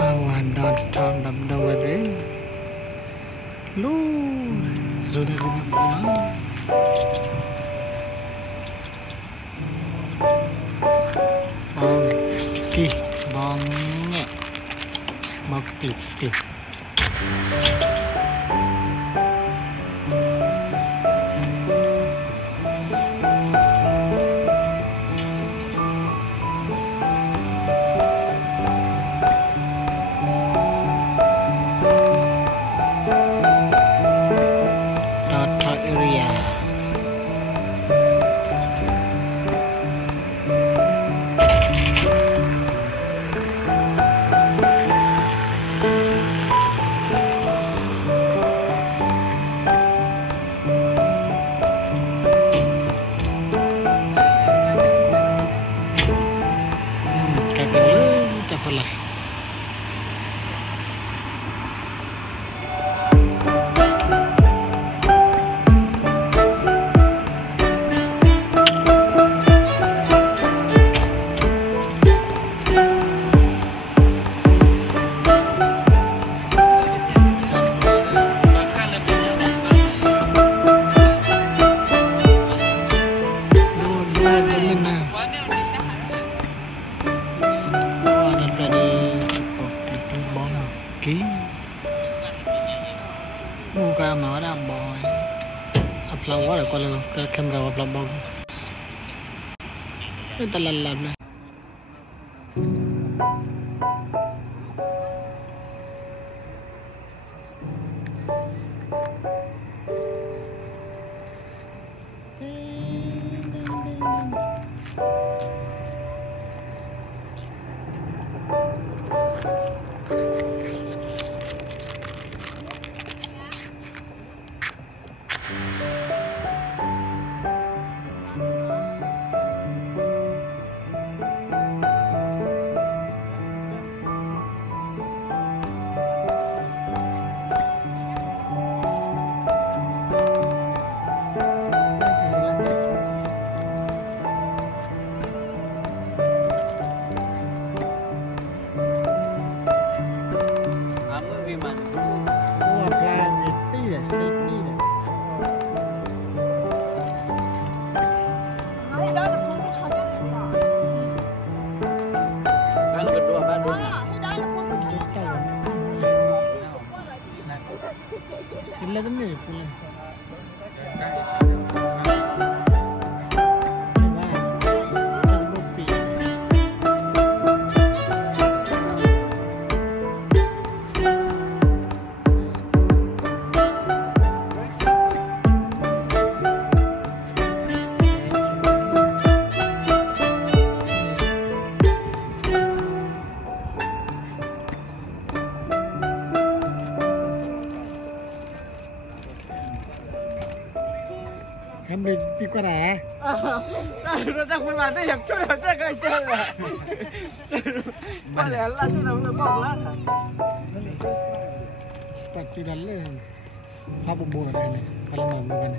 awan datang đập đầu vào thế lu rồi đây cái nó kì bong nhẹ bọc tít muka mau ada boy upload quá rồi coi luôn cái camera upload bao cái ta lần này em đi qua đà nó đang muốn làm cái chút là chắc cái chơi là qua lẽ là chút nào nó bọc látปัจจุบันเลยภาพบุญอะไรเนี่ยกำลังมาเหมือนกัน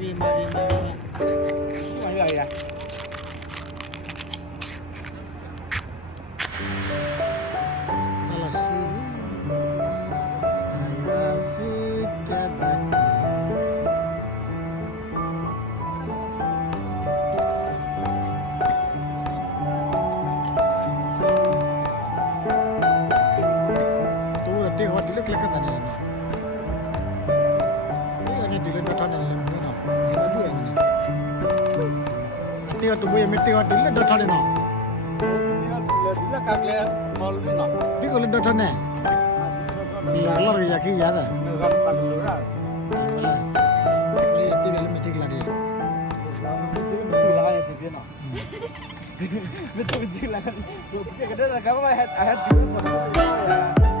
วีมาอะไรอ่ะtubuh yang mesti ada le dah thade no le kakle mol ni no di ko le dah thane la ya ki ya da gar pa lu ra le ti le mesti la de la ya se no betul betul la ke kada ka ba hat du